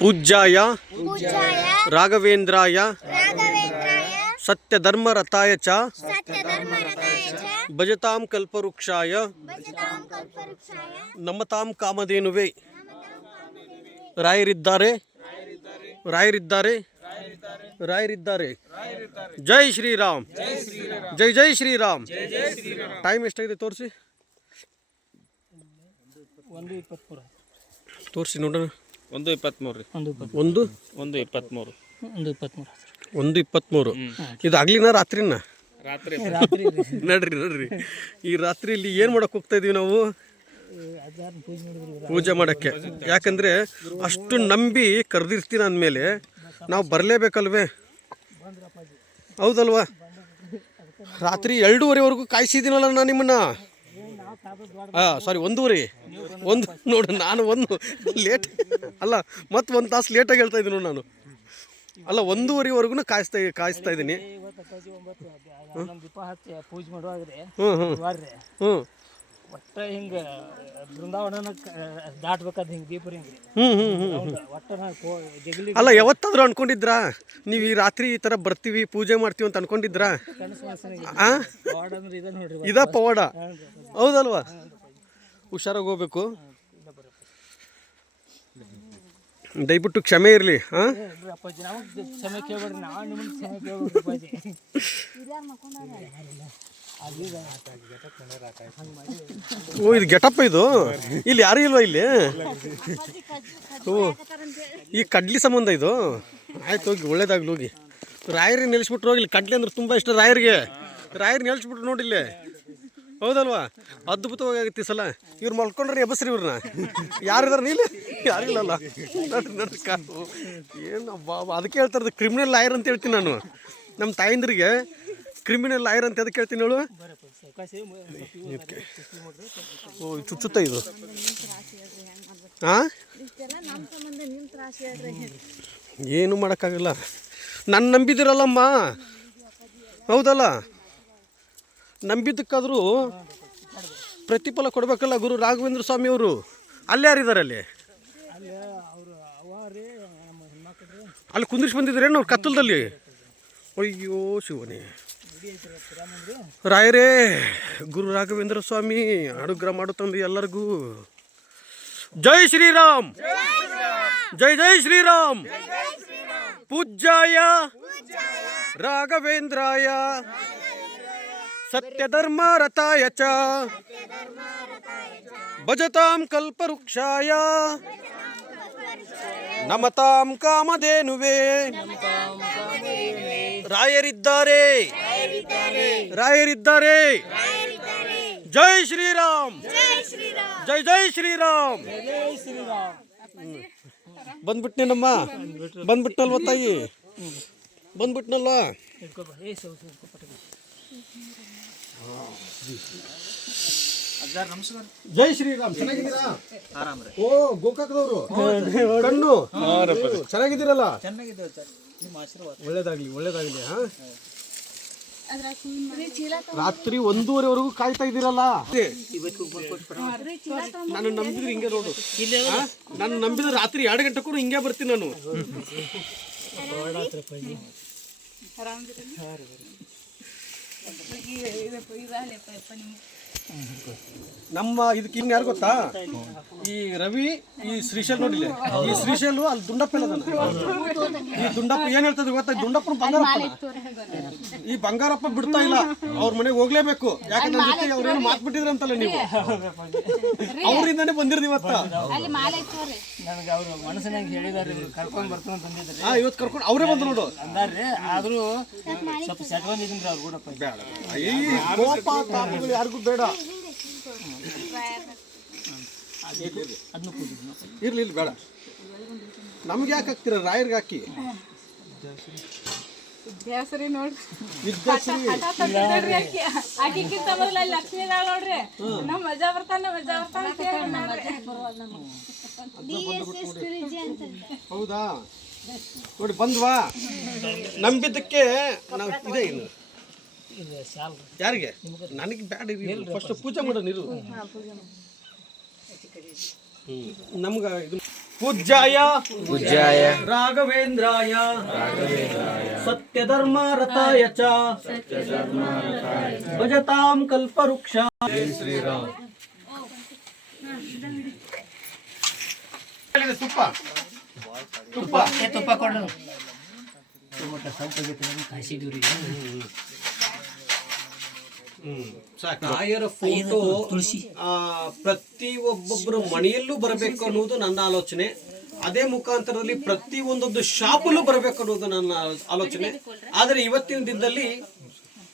ಪೂಜ್ಯಾಯ ರಾಘವೇಂದ್ರಾಯ ಸತ್ಯಧರ್ಮರಥಾಯ ಚ ಭಜತಾಂ ಕಲ್ಪವೃಕ್ಷಾಯ ನಮತಾಂ ಕಾಮಧೇನುವೆ. ರಾಯರಿದ್ದಾರೆ? ರಾಯರಿದ್ದಾರೆ? ರಾಯರಿದ್ದಾರೆ. ಜೈ ಶ್ರೀರಾಮ್. ಜೈ ಜೈ ಶ್ರೀರಾಮ್. ಟೈಮ್ ಎಷ್ಟಾಗಿದೆ ತೋರಿಸಿ? ತೋರಿಸಿ ನೋಡೋಣ. ಒಂದು ಇಪ್ಪತ್ತ್ಮೂರು ರೀ. ಒಂದು ಇಪ್ಪತ್ತು ಒಂದು? ಒಂದು ಇಪ್ಪತ್ತ್ಮೂರು ಒಂದು ಇಪ್ಪತ್ತ್ಮೂರು ಒಂದು ಇಪ್ಪತ್ತ್ಮೂರು ಇದು ಆಗ್ಲಿನ ರಾತ್ರಿನ? ರಾತ್ರಿ. ರಾತ್ರಿ ನಡ್ರಿ ನಡ್ರಿ. ಈ ರಾತ್ರಿಯಲ್ಲಿ ಏನು ಮಾಡಕ್ಕೆ ಹೋಗ್ತಾ ಇದೀವಿ ನಾವು? ಪೂಜೆ ಮಾಡಕ್ಕೆ ಯಾಕಂದ್ರೆ ಮಾಡೋಕ್ಕೆ. ಯಾಕಂದರೆ ಅಷ್ಟು ನಂಬಿ ಕರೆದಿರ್ತೀನಿ ಅಂದಮೇಲೆ ನಾವು ಬರಲೇಬೇಕಲ್ವೇ? ಹೌದಲ್ವಾ? ರಾತ್ರಿ ಎರಡೂವರೆವರೆಗೂ ಕಾಯಿಸಿದ್ದೀನಲ್ಲ ನಾನು ನಿಮ್ಮನ್ನ? ಹಾಂ ಸಾರಿ ಒಂದೂವರೆ ಒಂದು ನೋಡು ನಾನು ಒಂದು ಲೇಟ್ ಅಲ್ಲ ಮತ್ತೆ ಒಂದು ತಾಸು ಲೇಟಾಗಿ ಹೇಳ್ತಾ ಇದ್ದೀನಿ ನೋಡು ನಾನು. ಅಲ್ಲ ಒಂದೂವರೆವರೆಗೂ ಕಾಯಿಸ್ತಾ ಕಾಯಿಸ್ತಾ ಇದ್ದೀನಿ. ಹ್ಞೂ ಹ್ಞೂ ಹ್ಞೂ ಒಟ್ಟ ಹಿಂಗ ಬೃಂದಾವನ ದಾಟ್ಬೇಕಾದ ಹಿಂಗ ದೀಪರಿ ಹಿಂಗೆ. ಹ್ಞೂ ಹ್ಞೂ ಹ್ಞೂ ಒಟ್ಟ ನಾ ಕೋ ಜಗಲಿ ಅಲ್ಲ ಯಾವತ್ತಾದ್ರೂ ಅನ್ಕೊಂಡಿದ್ರಾ? ನೀವು ಈ ರಾತ್ರಿ ಈ ಥರ ಬರ್ತೀವಿ ಪೂಜೆ ಮಾಡ್ತೀವಿ ಅಂತ ಅನ್ಕೊಂಡಿದ್ರಾ? ಕನಸು ಮನಸ್ಸಿನಾಗ ಆ? ವಾರ್ಡ್ ಅಂದ್ರೆ ಇದೆ ನೋಡ್ರಿ ಇದ ಪವಾಡ? ಹೌದಲ್ವಾ? ಹುಷಾರಾಗಿ ಹೋಗ್ಬೇಕು. ದಯವಿಟ್ಟು ಕ್ಷಮೆ ಇರಲಿ ಹಾಂ? ಓ ಇದು ಗೆಟಪ್ ಇದು? ಇಲ್ಲಿ ಯಾರು ಇಲ್ವಾ ಇಲ್ಲಿ? ಓ ಈ ಕಡ್ಲಿ ಸಂಬಂಧ ಇದು? ಆಯ್ತು ಹೋಗಿ ಒಳ್ಳೇದಾಗ್ಲಿ ಹೋಗಿ. ರಾಯರಿಗೆ ನಿಲ್ಲಿಸ್ಬಿಟ್ರು ಹೋಗಿ ಇಲ್ಲಿ ಕಡ್ಲಿ ಅಂದ್ರೆ ತುಂಬ ಇಷ್ಟ ರಾಯರಿಗೆ. ರಾಯರ್ ನಿಲ್ಲಿಸ್ಬಿಟ್ರು ನೋಡಿಲ್ಲಿ ಹೌದಲ್ವಾ? ಅದ್ಭುತವಾಗಿ ಆಗುತ್ತೆ ಈ ಸಲ. ಇವ್ರು ಮಲ್ಕೊಂಡ್ರೆ ಎಬ್ಬಸ್ರಿ ಇವ್ರನ್ನ ಯಾರಿದಾರ ನೀಲಿ ಯಾರಿಲ್ಲಲ್ಲ. ನಡ್ರಿ ಏನು ಅದಕ್ಕೆ ಹೇಳ್ತಾರದು ಕ್ರಿಮಿನಲ್ ಲಾಯರ್ ಅಂತ ಹೇಳ್ತೀನಿ ನಾನು. ನಮ್ಮ ತಾಯಂದ್ರಿಗೆ ಕ್ರಿಮಿನಲ್ ಲಾಯರ್ ಅಂತ ಅದಕ್ಕೆ ಹೇಳ್ತೀನಿ ಹೇಳು? ಓ ಚುಚ್ಚುತ್ತಾ ಇದು. ಹಾಂ ಏನು ಮಾಡೋಕ್ಕಾಗಲ್ಲ. ನನ್ನ ನಂಬಿದಿರಲ್ಲಮ್ಮ. ಹೌದಲ್ಲ? ನಂಬಿದ್ದಕ್ಕಾದರೂ ಪ್ರತಿಫಲ ಕೊಡಬೇಕಲ್ಲ ಗುರು ರಾಘವೇಂದ್ರ ಸ್ವಾಮಿ ಅವರು. ಅಲ್ಲಿ ಯಾರಿದ್ದಾರೆ ಅಲ್ಲಿ? ಅಲ್ಲಿ ಕುಂದಿರ್ಸಿ ಬಂದಿದ್ರೇನು ಅವ್ರು ಕತ್ತಲದಲ್ಲಿ? ಅಯ್ಯೋ ಶಿವನೇ. ರಾಯರೇ ಗುರು ರಾಘವೇಂದ್ರ ಸ್ವಾಮಿ ಅನುಗ್ರಹ ಮಾಡು ತಂದು ಎಲ್ಲರಿಗೂ. ಜೈ ಶ್ರೀರಾಮ್. ಜೈ ಜೈ ಶ್ರೀರಾಮ್. ಪೂಜ್ಯಾಯ ರಾಘವೇಂದ್ರಾಯ. ಸತ್ಯಧರ್ಮ ರಥಾಯ ಚ. ಭಜತಾಂ ಕಲ್ಪವೃಕ್ಷಾಯ ನಮತಾಂ ಕಾಮಧೇನುವೆ ರಾಯರಿದ್ದಾರೆ ರಾಯರಿದ್ದಾರೆ ಜೈ ಶ್ರೀರಾಮ್ ಜೈ ಜೈ ಶ್ರೀರಾಮ್ ಬಂದ್ಬಿಟ್ನೇನಮ್ಮ ಬಂದ್ಬಿಟ್ನಲ್ವ ತಾಯಿ ಬಂದ್ಬಿಟ್ನಲ್ವಾ ಜೈ ಶ್ರೀರಾಮ್. ಚೆನ್ನಾಗಿದ್ದೀರಾ? ಓ ಗೋಕಾಕದವರು. ಕಣ್ಣು. ಚೆನ್ನಾಗಿದ್ದೀರಲ್ಲ? ನಿಮ್ಮ ಆಶೀರ್ವಾದ. ಒಳ್ಳೇದಾಗ್ಲಿ ಒಳ್ಳೇದಾಗ್ಲಿ ಹಾ? ರಾತ್ರಿ ಒಂದೂವರೆವರೆಗೂ ಕಾಯ್ತಾ ಇದ್ದೀರಲ್ಲ? ನಾನು ನಂಬಿದ್ರೆ ಹಿಂಗೆ ನೋಡು? ನಾನು ನಂಬಿದ್ರೆ ರಾತ್ರಿ ಎರಡು ಗಂಟೆ ಕೂಡ ಹಿಂಗೆ ಬರ್ತೀನಿ ನಾನು. ನಮ್ಮ ಇದಕ್ಕೆ ಇನ್ನು ಯಾರು ಗೊತ್ತಾ? ಈ ರವಿ, ಈ ಶ್ರೀಶೈಲ್ ನೋಡಿಲ್ಲ? ಈ ಶ್ರೀಶೈಲು ಅಲ್ಲಿ ದುಂಡಪ್ಪ ಇಲ್ಲ ಈ ದುಂಡಪ್ಪ ಏನ್ ಹೇಳ್ತದೆ ಗೊತ್ತಾ? ದುಂಡಪ್ಪನ ಬಂಗಾರಪ್ಪ ಈ ಬಂಗಾರಪ್ಪ ಬಿಡ್ತಾ ಇಲ್ಲ. ಅವ್ರ ಮನೆಗೆ ಹೋಗ್ಲೇಬೇಕು. ಯಾಕಂದ್ರೆ ನನ್ನ ಜೊತೆಗೆ ಅವ್ರೇನು ಮಾತ್ ಬಿಟ್ಟಿದ್ರಂತಲ್ಲ ನೀವು. ಅವರಿಂದಾನೇ ಬಂದಿರ್ದು ಇವತ್ತ. ನನಗೆ ಅವರು ಮನಸ್ಸಿನಾಗ ಹೇಳಿದಾರೆ ಇವ್ರು ಕರ್ಕೊಂಡು ಬರ್ತಾನೆ ತಂದಿದ್ದಾರೆ ಹಾ ಇವತ್ತು ಕರ್ಕೊಂಡು ಅವರೇ ಬಂದು ನೋಡು. ಅಂದಾರ್ರಿ ಆದ್ರೂ ಸ್ವಲ್ಪ ಸೆಟ್ಕೊಂಡಿದ್ದೀನಿ ಅವ್ರು ಕೂಡ ಬೇಡ ಈ ಕೋಪ ತಾಪಗಳು ಯಾರಿಗೂ ಬೇಡ. ಇರ್ಲಿ ಇಲ್ಲಿ ಬೇಡ. ನಮ್ಗೆ ಯಾಕೆ ಹಾಕ್ತೀರ? ರಾಯರ್ಗೆ ಹಾಕಿ. ಹೆಸರಿ ನೋಡ್ರಿ. ವಿದ್ಯಾಶ್ರೀ. ಆಕಿಕ್ಕಿಂತ ಮೊದಲ ಲಕ್ಷ್ಮೀ ಇದಾಳ್ ನೋಡ್ರಿ. ನಮ್ ಮಜಾ ಬರ್ತಾನ ಮಜಾ ಬರ್ತಾನ ಹೌದಾ? ನೋಡಿ ಬಂದ್ವಾ ನಂಬಿದ್ದಕ್ಕೆ ನಾವು ಇದೆ ಇನ್ನು. ಇದು ಶಾಲ್ ಯಾರಿಗೆ? ನನಗೆ ಬ್ಯಾಡ ಫಸ್ಟ್ ಪೂಜೆ. ಮಾಡೋಣ ಇರು. ನಮ್ಗ ಇದು ಪೂಜ್ಯಾಯ. ಪೂಜ್ಯಾಯ. ರಾಘವೇಂದ್ರಾಯ. ಸತ್ಯಧರ್ಮ ರಥಾಯ ಚ. ಭಜತಾಂ ಕಲ್ಪವೃಕ್ಷ. ಶ್ರೀರಾಮ್. ತುಪ್ಪ. ತುಪ್ಪ. ತುಪ್ಪ ಕೊಡು. ರಾಯರ ಫೋಟೋ ಪ್ರತಿ ಒಬ್ಬೊಬ್ಬರ ಮನೆಯಲ್ಲೂ ಬರಬೇಕು ಅನ್ನೋದು ನನ್ನ ಆಲೋಚನೆ. ಅದೇ ಮುಖಾಂತರದಲ್ಲಿ ಪ್ರತಿ ಒಂದೊಂದು ಶಾಪಲ್ಲೂ ಬರಬೇಕು ಅನ್ನೋದು ನನ್ನ ಆಲೋಚನೆ. ಆದರೆ ಇವತ್ತಿನ ದಿನದಲ್ಲಿ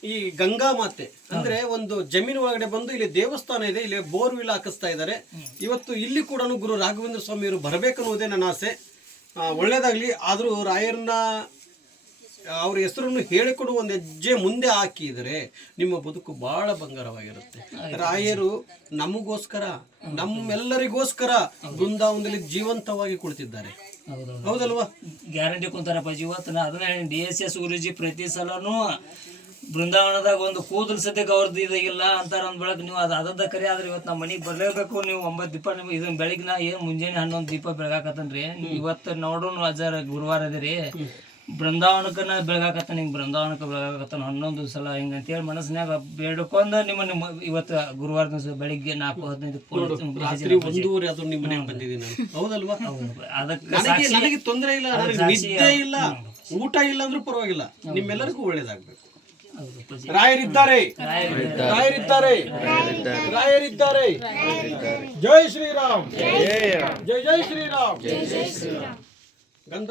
ಈ ಗಂಗಾ ಮಾತೆ ಅಂದ್ರೆ ಒಂದು ಜಮೀನು ಒಳಗಡೆ ಬಂದು ಇಲ್ಲಿ ದೇವಸ್ಥಾನ ಇದೆ ಇಲ್ಲಿ ಬೋರ್ವಿಲ್ ಹಾಕಿಸ್ತಾ ಇದ್ದಾರೆ. ಇವತ್ತು ಇಲ್ಲಿ ಕೂಡ ಗುರು ರಾಘವೇಂದ್ರ ಸ್ವಾಮಿಯವರು ಅನ್ನೋದೇ ನನ್ನ ಆಸೆ. ಒಳ್ಳೇದಾಗ್ಲಿ. ಆದರೂ ರಾಯರನ್ನ ಅವ್ರ ಹೆಸರನ್ನು ಹೇಳಿಕೊಂಡು ಒಂದು ಹೆಜ್ಜೆ ಮುಂದೆ ಹಾಕಿದರೆ ನಿಮ್ಮ ಬದುಕು ಬಹಳ ಬಂಗಾರವಾಗಿರುತ್ತೆ. ರಾಯರು ನಮಗೋಸ್ಕರ ನಮ್ಮೆಲ್ಲರಿಗೋಸ್ಕರ ಬೃಂದಾವನದಲ್ಲಿ ಜೀವಂತವಾಗಿ ಕುಳಿತಿದ್ದಾರೆ. ಹೌದಲ್ವಾ? ಗ್ಯಾರಂಟಿ ಕುಂತಾರಪ್ಪ ಜೀವತ್ತನ ಅದನ್ನ ಡಿ ಎಸ್ ಎಸ್ ಗುರುಜಿ ಪ್ರತಿ ಸಲನೂ ಬೃಂದಾವನದಾಗ ಒಂದು ಕೂದಲು ಸದ್ಯಕ್ಕೆ ಅವ್ರದ್ದು ಇದಾಗಿಲ್ಲ ಅಂತಾರ ಅಂದ್ ಬೆಳಗ್ಗೆ ನೀವು ಅದು ಅದದ ಕರೆ ಆದ್ರೆ ಇವತ್ತು ನಮ್ಮ ಮನೆಗೆ ಬರಲೇಬೇಕು. ನೀವು ಒಂಬತ್ತು ದೀಪ ನಿಮ್ಗೆ ಇದನ್ನ ಬೆಳಗ್ಗೆ ನಾ ಏನು ಮುಂಜಾನೆ ಹನ್ನೊಂದು ದೀಪ ಬೆಳಗಾಕತ್ತನ್ರಿ ಇವತ್ತು ನೋಡೋಣ ಅಜಾರ ಗುರುವಾರ ಅದಿರಿ. ಬೃಂದಾವನಕ್ಕನ ಬೆಳಗಾಕತ್ತ ನಿಂಗೆ ಬೃಂದಾವನಕ್ಕೆ ಬೆಳಗಾಕತ್ತಾನ ಹನ್ನೊಂದು ಸಲ ಹಿಂಗೆ ಅಂತೇಳಿ ಮನಸ್ಸಿನಾಗ ಬೇಡ್ಕೊಂಡ ನಿಮ್ಮ ನಿಮ್ಮ ಇವತ್ತು ಗುರುವಾರ ದಿವಸ ಬೆಳಿಗ್ಗೆ ನಾಲ್ಕು ಹದಿನೈದು ರಾತ್ರಿ ಒಂದೂವರೆ ಅದು ನಿಮ್ಮ ಮನೆಗೆ ಬಂದಿದ್ದೀನಿ ನಾನು. ಹೌದಲ್ವಾ? ಅದಕ್ಕೆ ನನಗೆ ತೊಂದರೆ ಇಲ್ಲ ನನಗೆ ನಿದ್ದೆ ಇಲ್ಲ ಊಟ ಇಲ್ಲ ಅಂದ್ರೂ ಪರವಾಗಿಲ್ಲ. ನಿಮ್ಮೆಲ್ಲರಿಗೂ ಒಳ್ಳೇದಾಗಬೇಕು. ರಾಯರಿದ್ದಾರೆ. ರಾಯರಿದ್ದಾರೆ. ರಾಯರಿದ್ದಾರೆ. ಜೈ ಶ್ರೀರಾಮ್. ಜೈ ಜೈ ಶ್ರೀರಾಮ್. ಗಂಧ?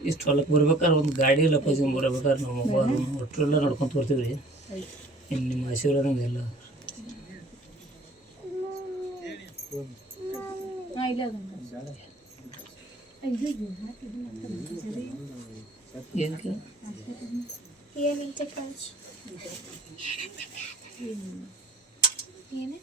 ಇಷ್ಟು ಹೊಲಕ್ಕೆ ಬರ್ಬೇಕಾದ್ರೆ ಒಂದು ಗಾಡಿ ಪೈಸೆ ಬರ್ಬೇಕಾದ್ರೆ ನಮ್ಮ ಅವ್ವ ಒಟ್ಟರೆಲ್ಲ ನಡ್ಕೊಂಡು ಬರ್ತೀವಿ ರೀ ಇನ್ನು ನಿಮ್ಮ ಆಶೀರ್ವಾದ ಎಲ್ಲ. ಏನಕ್ಕೆ? Here make the crunch. Here.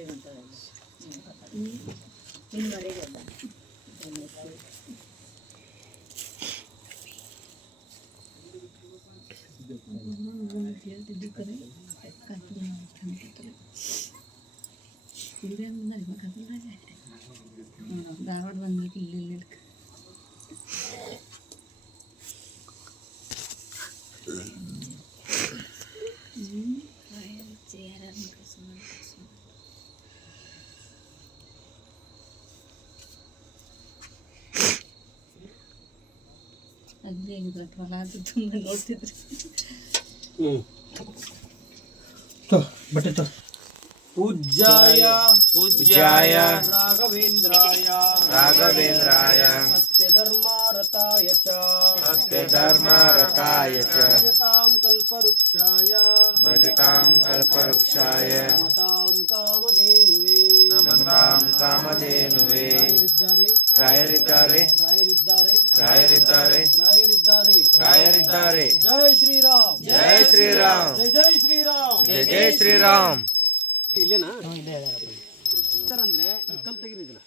రెండు ఉంటుందండి నేను మరీ చేద్దాం ఇదేముందని మాకు అర్థం కాదు ತುಂಬ ದೊಡ್ಡ ಹೊಲ ಅದು ತುಂಬ ನೋಡ್ತಿದ್ರಿ. ಪೂಜ್ಯಾಯ ಪೂಜ್ಯಾಯ ರಾಘವೇಂದ್ರಾಯ ರಾಘವೇಂದ್ರಾಯ ಸತ್ಯಧರ್ಮ ರಥಾಯ ಚ ಸತ್ಯಧರ್ಮರತಾಯ ಚ ಭಜತಾಂ ಕಲ್ಪವೃಕ್ಷಾಯ ಭಜತಾಂ ಕಲ್ಪವೃಕ್ಷಾಯ ಮತಾಂ ಕಾಮಧೇನುವೆ ನಮತಾಂ ಕಾಮಧೇನುವೆ ರಾಯರಿದ್ದಾರೆ ರಾಯರಿದ್ದಾರೆ ರಾಯರಿದ್ದಾರೆ ಜೈ ಶ್ರೀರಾಮ್ ಜೈ ಶ್ರೀರಾಮ್ ಜೈ ಜೈ ಶ್ರೀರಾಮ್ ಜೈ ಜೈ ಶ್ರೀರಾಮ್ ಇಲ್ಲೇನಾ? ಸರ್ ಅಂದ್ರೆ ಕಲ್ ತೆಗೀರಿ ಇದನ್ನ.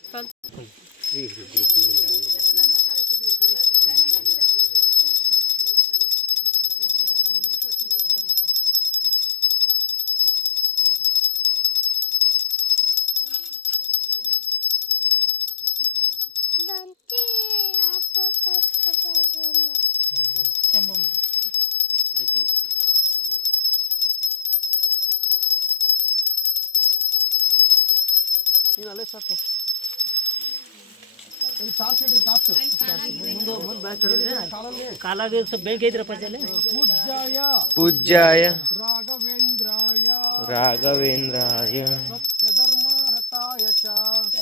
ಐತ್ರಪ್ಪ ಜಲ್ಲಿ ಪೂಜ್ಯಾಯ ಪೂಜ್ಯಾಯ ರಾಘವೇಂದ್ರಾಯ ರಾಘವೇಂದ್ರಾಯ ಸತ್ಯಧರ್ಮರತಾಯ ಚ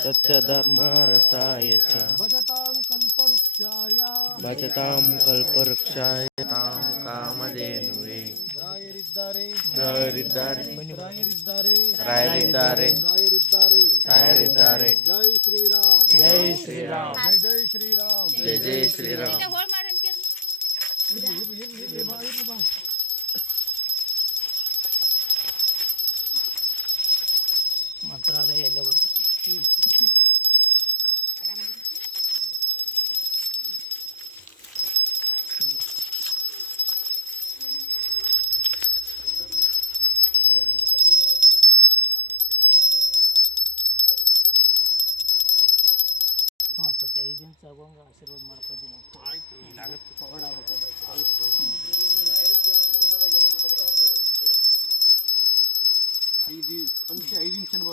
ಸತ್ಯಧರ್ಮರತಾಯ ಚ ಭಜತಾಂ ಕಲ್ಪವೃಕ್ಷಾಯ ಭಜತಾಂ ಕಲ್ಪವೃಕ್ಷಾಯ ತಾಂ ಕಾಮಧೇನುವೆ ರಾಯರಿದ್ದಾರೆ ರಾಯರಿದ್ದಾರೆ ರಾಯರಿದ್ದಾರೆ ರಾಯರಿದ್ದಾರೆ ರಾಯರಿದ್ದಾರೆ ರಾಯರಿದ್ದಾರೆ ಜೈ ಶ್ರೀರಾಮ್ ಜೈ ಶ್ರೀರಾಮ್ ಜೈ ಜೈ ಶ್ರೀರಾಮ್ ಜೈ ಜೈ ಶ್ರೀರಾಮ್ ಮಂತ್ರಾಲಯ ಎಲ್ಲೇ ಆಶೀರ್ವಾದ ಮಾಡಪ್ಪಾಜಿ ಐದು ಅಂಚೆ ಐದು ಇಂಚನ್